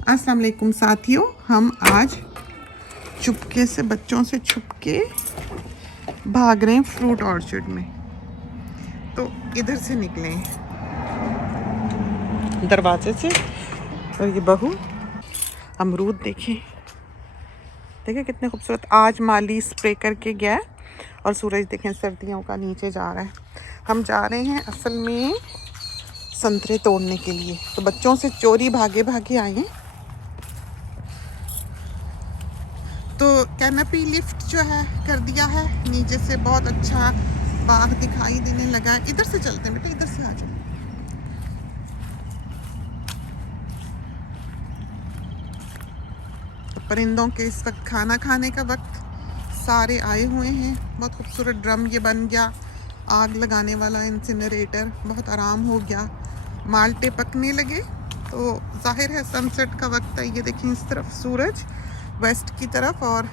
अस्सलाम वालेकुम साथियों, हम आज चुपके से बच्चों से छुपके भाग रहे हैं फ्रूट ऑर्चर्ड में। तो इधर से निकले दरवाजे से और ये बहू अमरूद देखें कितने खूबसूरत। आज माली स्प्रे करके गया है और सूरज देखें सर्दियों का नीचे जा रहा है। हम जा रहे हैं असल में संतरे तोड़ने के लिए, तो बच्चों से चोरी भागे भागे आए हैं। तो कैनपी लिफ्ट जो है कर दिया है, नीचे से बहुत अच्छा बाग दिखाई देने लगा है। इधर से चलते हैं बेटा, इधर से आ जाओ। तो परिंदों के इस वक्त खाना खाने का वक्त सारे आए हुए हैं। बहुत खूबसूरत ड्रम ये बन गया, आग लगाने वाला इंसिनरेटर। बहुत आराम हो गया, माल्टे पकने लगे। तो जाहिर है सनसेट का वक्त है। ये देखिए इस तरफ सूरज वेस्ट की तरफ, और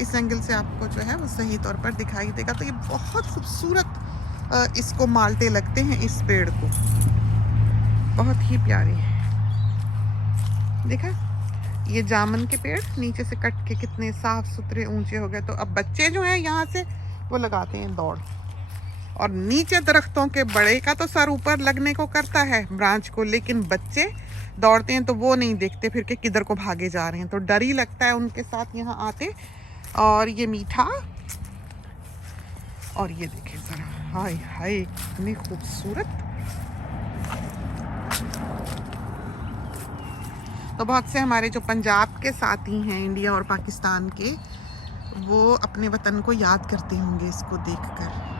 इस एंगल से आपको जो है वो सही तौर पर दिखाई देगा। तो ये बहुत खूबसूरत इसको माल्टे लगते हैं, इस पेड़ को बहुत ही प्यारे है। देखा ये जामुन के पेड़ नीचे से कट के कितने साफ सुथरे ऊंचे हो गए। तो अब बच्चे जो हैं यहाँ से वो लगाते हैं दौड़, और नीचे दरख्तों के बड़े का तो सर ऊपर लगने को करता है ब्रांच को, लेकिन बच्चे दौड़ते हैं तो वो नहीं देखते फिर के किधर को भागे जा रहे हैं। तो डर ही लगता है उनके साथ यहाँ आते। और ये मीठा, और ये देखें जरा, हाय हाय इतनी खूबसूरत। तो बहुत से हमारे जो पंजाब के साथी हैं, इंडिया और पाकिस्तान के, वो अपने वतन को याद करते होंगे इसको देखकर।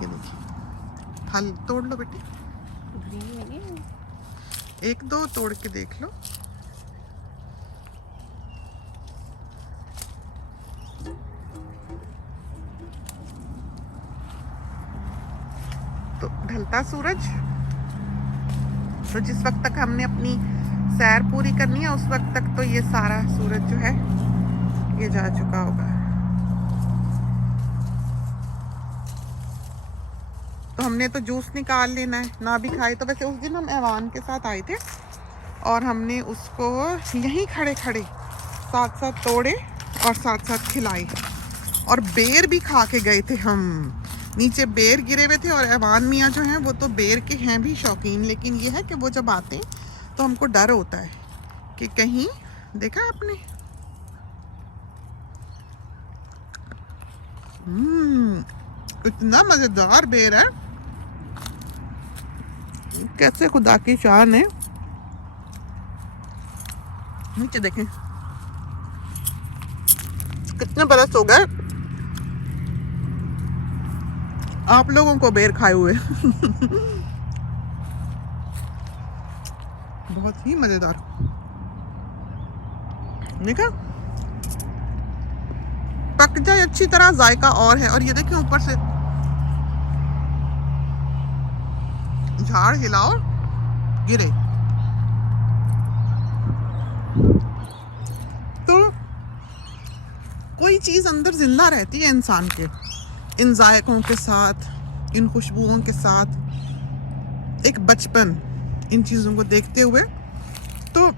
ये देखिए फल तोड़ लो बेटे, एक दो तोड़ के देख लो। तो ढलता सूरज, तो जिस वक्त तक हमने अपनी सैर पूरी करनी है उस वक्त तक तो ये सारा सूरज जो है ये जा चुका होगा। तो हमने तो जूस निकाल लेना है, ना भी खाए तो। वैसे उस दिन हम ऐवान के साथ आए थे और हमने उसको यहीं खड़े खड़े साथ साथ तोड़े और साथ साथ खिलाए, और बेर भी खा के गए थे हम। नीचे बेर गिरे हुए थे, और ऐवान मियाँ जो हैं वो तो बेर के हैं भी शौकीन, लेकिन ये है कि वो जब आते हैं तो हमको डर होता है कि कहीं, देखा आपने, इतना मज़ेदार बेर है। कैसे खुदा की शान है। नीचे देखें कितने बरस हो गए आप लोगों को बेर खाए हुए। बहुत ही मजेदार, देखा पक जाए अच्छी तरह जायका और है। और ये देखें ऊपर से झाड़ हिलाओ गिरे। तो कोई चीज अंदर जिंदा रहती है इंसान के, इन जायकों के साथ, इन खुशबुओं के साथ, एक बचपन इन चीज़ों को देखते हुए। तो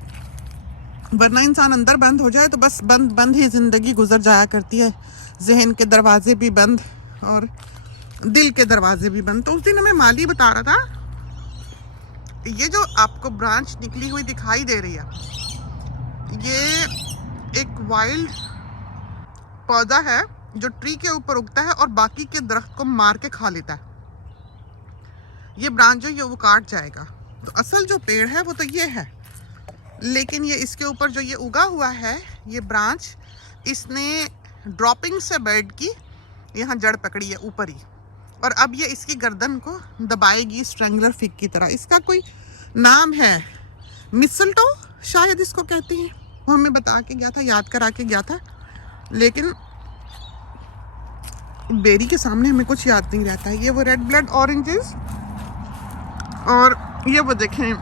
वरना इंसान अंदर बंद हो जाए तो बस बंद बंद ही ज़िंदगी गुजर जाया करती है। जहन के दरवाजे भी बंद और दिल के दरवाजे भी बंद। तो उस दिन हमें माली बता रहा था, ये जो आपको ब्रांच निकली हुई दिखाई दे रही है, ये एक वाइल्ड पौधा है जो ट्री के ऊपर उगता है और बाकी के दरख्त को मार के खा लेता है। ये ब्रांच जो ये वो काट जाएगा। तो असल जो पेड़ है वो तो ये है, लेकिन ये इसके ऊपर जो ये उगा हुआ है ये ब्रांच, इसने ड्रॉपिंग से बेड की यहाँ जड़ पकड़ी है ऊपर ही, और अब ये इसकी गर्दन को दबाएगी स्ट्रैंगलर फिग की तरह। इसका कोई नाम है, मिसलटो शायद इसको कहते हैं। वो हमें बता के गया था, याद करा के गया था, लेकिन बेरी के सामने हमें कुछ याद नहीं रहता है। ये वो रेड ब्लड ऑरेंजेस, और ये वो देखें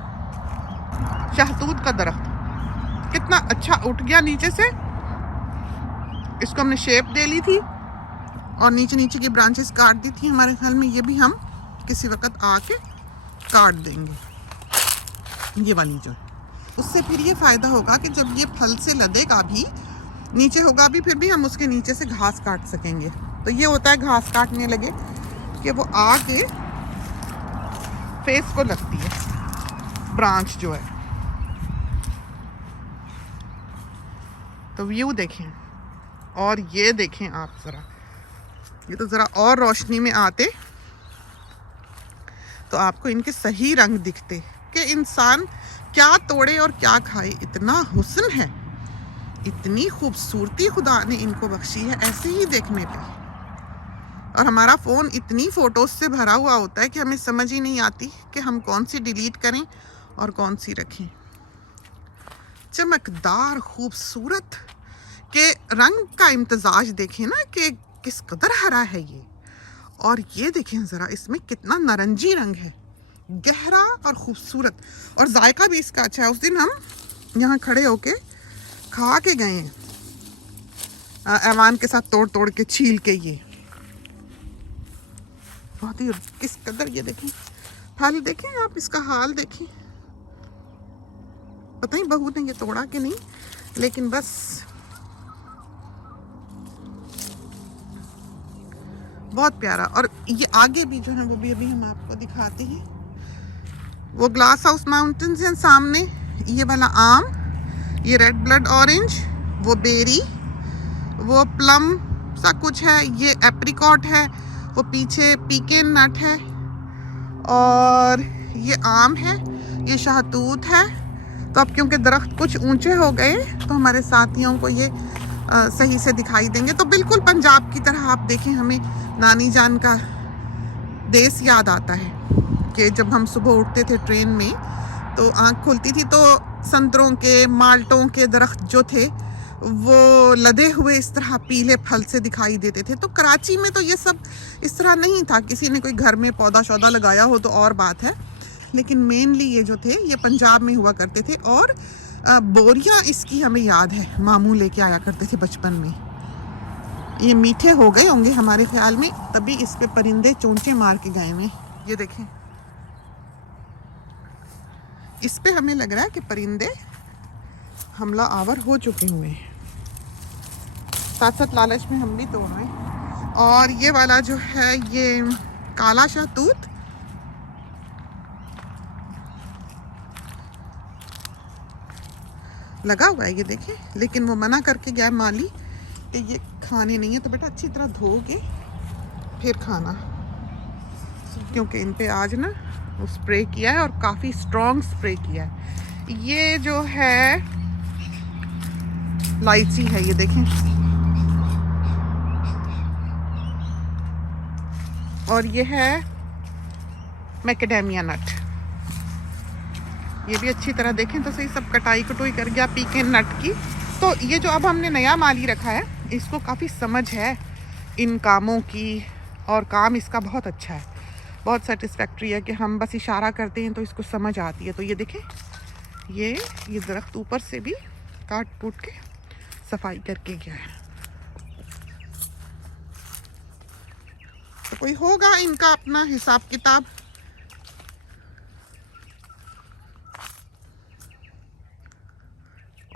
शहतूत का दरख्त कितना अच्छा उठ गया नीचे से। इसको हमने शेप दे ली थी और नीचे नीचे की ब्रांचेस काट दी थी। हमारे ख्याल में ये भी हम किसी वक्त आके काट देंगे। ये वाली जो है, उससे फिर ये फ़ायदा होगा कि जब ये फल से लदेगा भी, नीचे होगा भी, फिर भी हम उसके नीचे से घास काट सकेंगे। तो ये होता है घास काटने लगे कि वो आके फेस को लगती है ब्रांच जो है। तो व्यू देखें, और ये देखें आप ज़रा, ये तो ज़रा और रोशनी में आते तो आपको इनके सही रंग दिखते कि इंसान क्या तोड़े और क्या खाए। इतना हुस्न है, इतनी खूबसूरती खुदा ने इनको बख्शी है ऐसे ही देखने पे। और हमारा फ़ोन इतनी फ़ोटोज़ से भरा हुआ होता है कि हमें समझ ही नहीं आती कि हम कौन सी डिलीट करें और कौन सी रखें। चमकदार खूबसूरत के रंग का इम्तजाज देखें ना कि किस कदर हरा है ये। और ये देखें ज़रा, इसमें कितना नारंगी रंग है, गहरा और खूबसूरत। और जायका भी इसका अच्छा है। उस दिन हम यहाँ खड़े होके खा के गए हैं ऐवान के साथ, तोड़ तोड़ के छील के। ये बहुत ही किस कदर, ये देखें फल, देखें आप इसका हाल देखें। पता नहीं बहू ने ये तोड़ा कि नहीं, लेकिन बस बहुत प्यारा। और ये आगे भी जो है वो भी अभी हम आपको दिखाते हैं। वो ग्लास हाउस माउंटेन्स हैं सामने, ये वाला आम, ये रेड ब्लड ऑरेंज, वो बेरी, वो प्लम सा कुछ है, ये एप्रिकॉट है, वो पीछे पीकेन नट है, और ये आम है, ये शहतूत है। तो अब क्योंकि दरख्त कुछ ऊंचे हो गए तो हमारे साथियों को ये सही से दिखाई देंगे। तो बिल्कुल पंजाब की तरह आप देखें, हमें नानी जान का देश याद आता है कि जब हम सुबह उठते थे ट्रेन में तो आँख खुलती थी तो संतरों के, माल्टों के दरख्त जो थे वो लदे हुए इस तरह पीले फल से दिखाई देते थे। तो कराची में तो ये सब इस तरह नहीं था, किसी ने कोई घर में पौधा शौधा लगाया हो तो और बात है, लेकिन मेनली ये जो थे ये पंजाब में हुआ करते थे। और बोरियां इसकी हमें याद है, मामू लेके आया करते थे बचपन में। ये मीठे हो गए होंगे हमारे ख्याल में, तभी इस पे परिंदे चोंचे मार के गए हैं। ये देखें, इस पे हमें लग रहा है कि परिंदे हमला आवर हो चुके हुए हैं। साथ साथ लालच में हम भी तोड़ रहे हैं। और ये वाला जो है ये काला शहतूत, लगा हुआ है ये देखें, लेकिन वो मना करके गया माली कि ये खाने नहीं है। तो बेटा अच्छी तरह धो के फिर खाना, क्योंकि इन पे आज ना वो स्प्रे किया है और काफ़ी स्ट्रॉन्ग स्प्रे किया है। ये जो है लाइची है, ये देखें, और ये है मैकेडेमिया नट। ये भी अच्छी तरह देखें तो सही, सब कटाई कटोई कर गया पीके नट की। तो ये जो अब हमने नया माली रखा है, इसको काफ़ी समझ है इन कामों की, और काम इसका बहुत अच्छा है, बहुत सेटिस्फैक्ट्री है कि हम बस इशारा करते हैं तो इसको समझ आती है। तो ये देखें, ये दरख्त ऊपर से भी काट कूट के सफाई करके गया है। तो कोई होगा इनका अपना हिसाब किताब।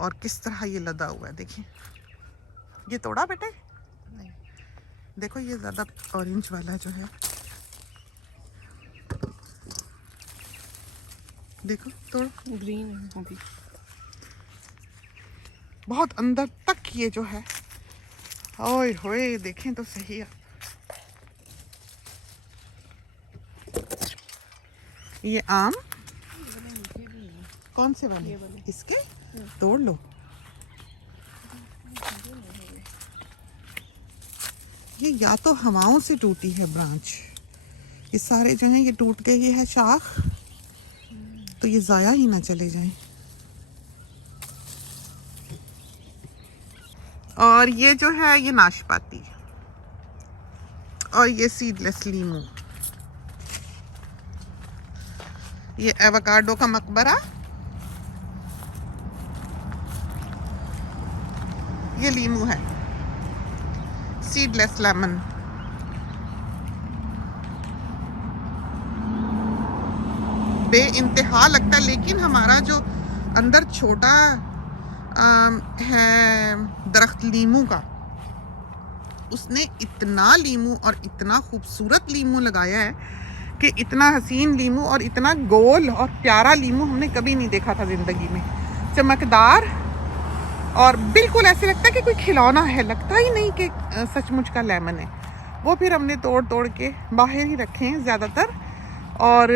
और किस तरह ये लदा हुआ है देखिए। ये तोड़ा बेटे? नहीं, देखो ये ज़्यादा ऑरेंज वाला जो है, देखो तोड़, ग्रीन है अभी, बहुत अंदर तक ये जो है। ओए होए, देखें तो सही है। ये आम कौन से वाले? इसके तोड़ लो। ये या तो हवाओं से टूटी है ब्रांच, ये सारे जो हैं ये टूट गए, ये है शाख, तो ये ज़ाया ही ना चले जाएं। और ये जो है ये नाशपाती, और ये सीडलेस लीमू, ये एवोकाडो का मकबरा, ये लीमू है, सीडलेस लेमन, बेइंतहा लगता है, लेकिन हमारा जो अंदर छोटा है दरख्त लीमू का, उसने इतना लीमू और इतना खूबसूरत लीमू लगाया है कि इतना हसीन लीमू और इतना गोल और प्यारा लीमू हमने कभी नहीं देखा था ज़िंदगी में। चमकदार और बिल्कुल ऐसे लगता है कि कोई खिलौना है, लगता ही नहीं कि सचमुच का लेमन है। वो फिर हमने तोड़ तोड़ के बाहर ही रखे हैं ज़्यादातर, और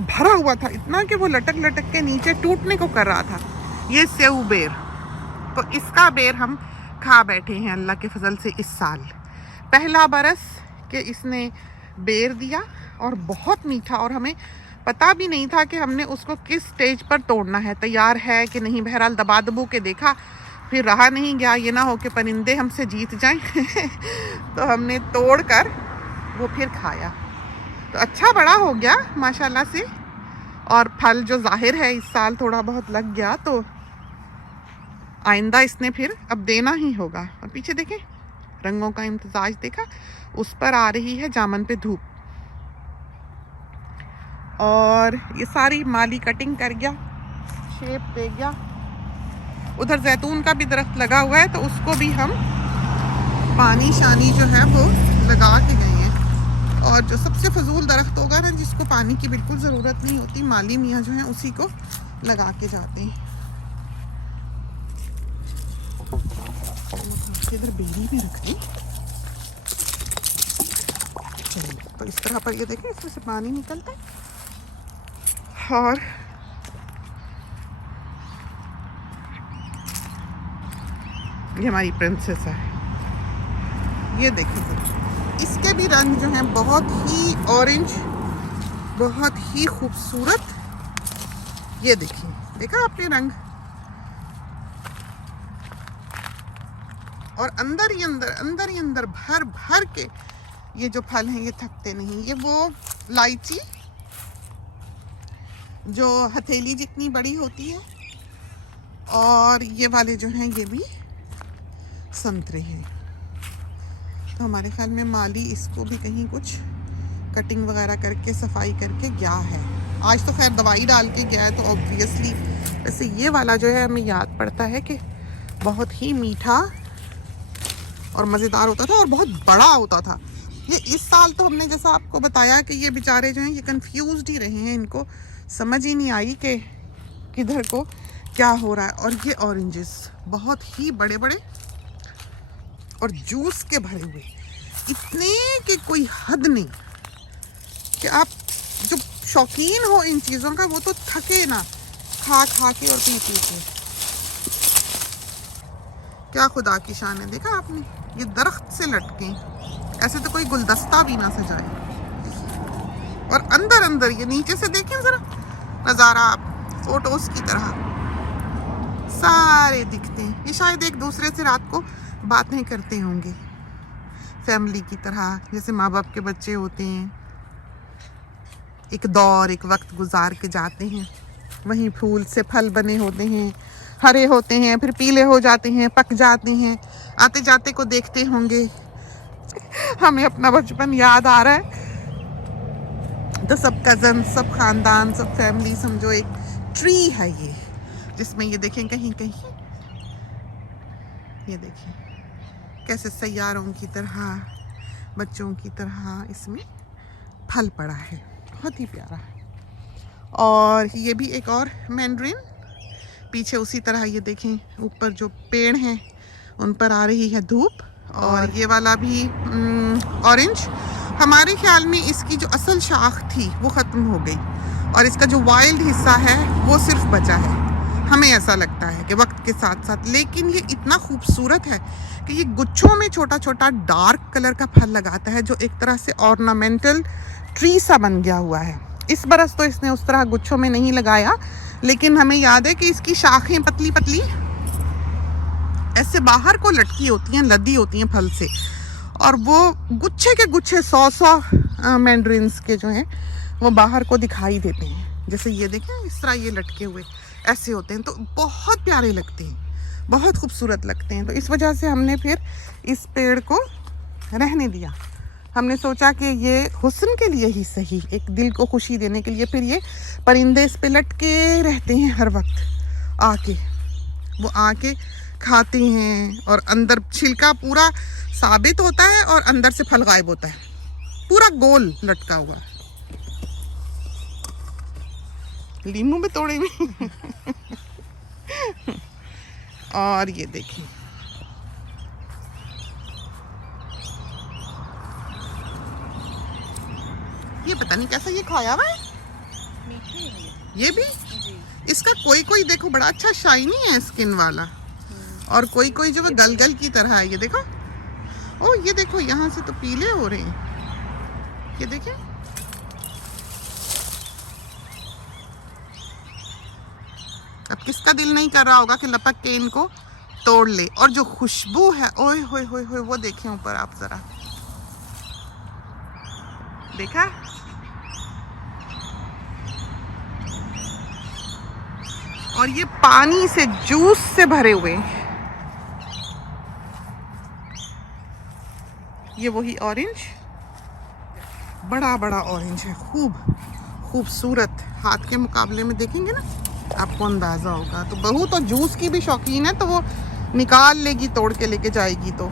भरा हुआ था इतना कि वो लटक लटक के नीचे टूटने को कर रहा था। ये सेव बेर, तो इसका बेर हम खा बैठे हैं अल्लाह के फजल से। इस साल पहला बरस के इसने बेर दिया और बहुत मीठा, और हमें पता भी नहीं था कि हमने उसको किस स्टेज पर तोड़ना है, तैयार है कि नहीं। बहरहाल दबा दबू के देखा, फिर रहा नहीं गया, ये ना हो कि परिंदे हमसे जीत जाएं तो हमने तोड़ कर वो फिर खाया, तो अच्छा बड़ा हो गया माशाल्लाह से। और फल जो जाहिर है इस साल थोड़ा बहुत लग गया, तो आइंदा इसने फिर अब देना ही होगा। और पीछे देखें रंगों का इम्तिजाज देखा, उस पर आ रही है जामन पे धूप। और ये सारी माली कटिंग कर गया, शेप दे गया। उधर जैतून का भी दरख्त लगा हुआ है, तो उसको भी हम पानी शानी जो है वो लगा के गए हैं। और जो सबसे फजूल दरख्त होगा ना, जिसको पानी की बिल्कुल ज़रूरत नहीं होती, माली मियाँ जो हैं उसी को लगा के जाते हैं। इधर बेरी में रख दी, तो इस तरह पर ये देखें इसमें से पानी निकलता है। और ये हमारी प्रिंसेस है, ये देखिए इसके भी रंग जो हैं बहुत ही ऑरेंज, बहुत ही खूबसूरत। ये देखिए, देखा आपने रंग, और अंदर ही अंदर भर भर के ये जो फल हैं ये थकते नहीं। ये वो लाइची जो हथेली जितनी बड़ी होती है, और ये वाले जो हैं ये भी संतरे हैं। तो हमारे ख्याल में माली इसको भी कहीं कुछ कटिंग वगैरह करके सफाई करके गया है। आज तो खैर दवाई डाल के गया है, तो ऑब्वियसली। वैसे ये वाला जो है हमें याद पड़ता है कि बहुत ही मीठा और मज़ेदार होता था और बहुत बड़ा होता था। ये इस साल तो हमने जैसा आपको बताया कि ये बेचारे जो हैं ये कंफ्यूज्ड ही रहे हैं, इनको समझ ही नहीं आई कि किधर को क्या हो रहा है। और ये ऑरेंजेस बहुत ही बड़े बड़े और जूस के भरे हुए, इतने कि कोई हद नहीं, कि आप जो शौकीन हो इन चीज़ों का वो तो थके ना खा खा के और पी पी के। क्या खुदा की शान है, देखा आपने, ये दरख्त से लटके, ऐसे तो कोई गुलदस्ता भी ना सजाए। और अंदर ये नीचे से देखें ज़रा नज़ारा, आप फोटोज़ की तरह सारे दिखते हैं। ये शायद एक दूसरे से रात को बातें करते होंगे, फैमिली की तरह, जैसे माँ बाप के बच्चे होते हैं, एक दौर एक वक्त गुजार के जाते हैं। वहीं फूल से फल बने होते हैं, हरे होते हैं, फिर पीले हो जाते हैं, पक जाते हैं, आते जाते को देखते होंगे। हमें अपना बचपन याद आ रहा है, तो सब कज़न, सब ख़ानदान, सब फैमिली समझो एक ट्री है ये, जिसमें ये देखें कहीं कहीं, ये देखें कैसे सैयारों की तरह, बच्चों की तरह इसमें फल पड़ा है, बहुत ही प्यारा है। और ये भी एक और मैंड्रिन, पीछे उसी तरह ये देखें ऊपर जो पेड़ हैं उन पर आ रही है धूप। और ये वाला भी ऑरेंज, हमारे ख्याल में इसकी जो असल शाख थी वो ख़त्म हो गई, और इसका जो वाइल्ड हिस्सा है वो सिर्फ बचा है, हमें ऐसा लगता है कि वक्त के साथ साथ। लेकिन ये इतना खूबसूरत है कि ये गुच्छों में छोटा छोटा डार्क कलर का फल लगाता है, जो एक तरह से ऑर्नामेंटल ट्री सा बन गया हुआ है। इस बरस तो इसने उस तरह गुच्छों में नहीं लगाया, लेकिन हमें याद है कि इसकी शाखें पतली पतली ऐसे बाहर को लटकी होती हैं, लदी होती हैं फल से, और वो गुच्छे के गुच्छे 100 मैंड्रिन्स के जो हैं वो बाहर को दिखाई देते हैं। जैसे ये देखें इस तरह ये लटके हुए ऐसे होते हैं, तो बहुत प्यारे लगते हैं, बहुत खूबसूरत लगते हैं। तो इस वजह से हमने फिर इस पेड़ को रहने दिया, हमने सोचा कि ये हुस्न के लिए ही सही, एक दिल को खुशी देने के लिए। फिर ये परिंदे इस पे लटके रहते हैं हर वक्त आके, वो आके खाते हैं और अंदर छिलका पूरा साबित होता है और अंदर से फल गायब होता है, पूरा गोल लटका हुआ। लीमू में तोड़े हुए और ये देखिए ये पता नहीं कैसा ये खाया हुआ है, ये भी इसका कोई कोई देखो बड़ा अच्छा शाइनी है स्किन वाला, और कोई कोई जो है गलगल की तरह है। ये देखो, ओ ये देखो यहाँ से तो पीले हो रहे हैं, ये देखिए। अब किसका दिल नहीं कर रहा होगा कि लपक के इनको तोड़ ले। और जो खुशबू है, ओए होए होए होए, वो देखें ऊपर आप जरा, देखा? और ये पानी से, जूस से भरे हुए हैं। ये वही ऑरेंज, बड़ा बड़ा ऑरेंज है, खूबसूरत। हाथ के मुकाबले में देखेंगे ना आपको अंदाजा होगा। तो बहू तो जूस की भी शौकीन है, तो वो निकाल लेगी, तोड़ के लेके जाएगी। तो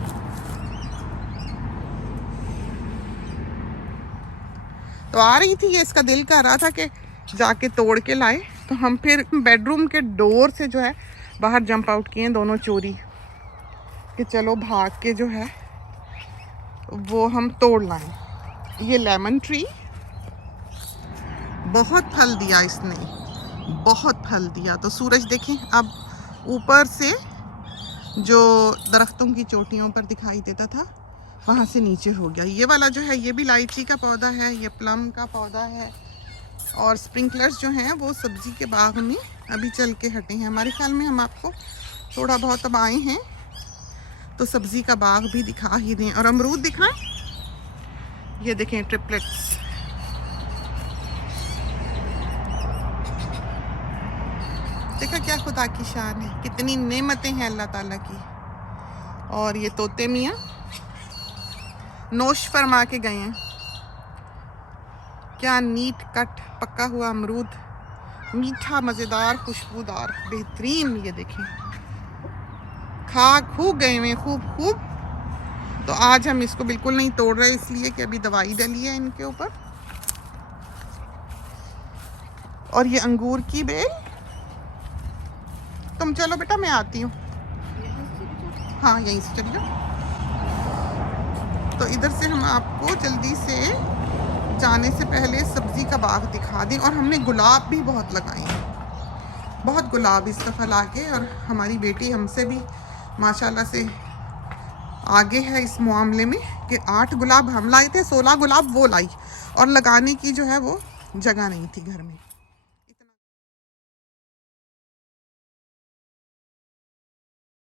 आ रही थी ये, इसका दिल कर रहा था कि जाके तोड़ के लाए। तो हम फिर बेडरूम के डोर से जो है बाहर जंप आउट किए दोनों चोरी, कि चलो भाग के जो है वो हम तोड़ लाएं। ये लेमन ट्री बहुत फल दिया इसने, बहुत फल दिया। तो सूरज देखें अब ऊपर से जो दरख्तों की चोटियों पर दिखाई देता था, वहाँ से नीचे हो गया। ये वाला जो है ये भी इलायची का पौधा है, ये प्लम का पौधा है। और स्प्रिंकलर्स जो हैं वो सब्जी के बाग में अभी चल के हटे हैं। हमारे ख्याल में हम आपको थोड़ा बहुत अब आए हैं तो सब्जी का बाग भी दिखा ही दें। और अमरूद दिखाएं, ये देखें ट्रिपलेट्स। देखा क्या खुदा की शान है, कितनी नेमतें हैं अल्लाह ताला की। और ये तोते मियाँ नोश फरमा के गए हैं। क्या नीट कट पका हुआ अमरूद, मीठा, मज़ेदार, खुशबूदार, बेहतरीन। ये देखें खा खूब गए हुए, खूब। तो आज हम इसको बिल्कुल नहीं तोड़ रहे, इसलिए कि अभी दवाई डली है इनके ऊपर। और ये अंगूर की बेल, तुम चलो बेटा मैं आती हूँ। हाँ यहीं से चलिए। तो इधर से हम आपको जल्दी से जाने से पहले सब्जी का बाग दिखा दें। और हमने गुलाब भी बहुत लगाए हैं, बहुत गुलाब इस दफ़ा लाके। और हमारी बेटी हमसे भी माशाल्लाह से आगे है इस मामले में कि 8 गुलाब हम लाए थे, 16 गुलाब वो लाई। और लगाने की जो है वो जगह नहीं थी घर में।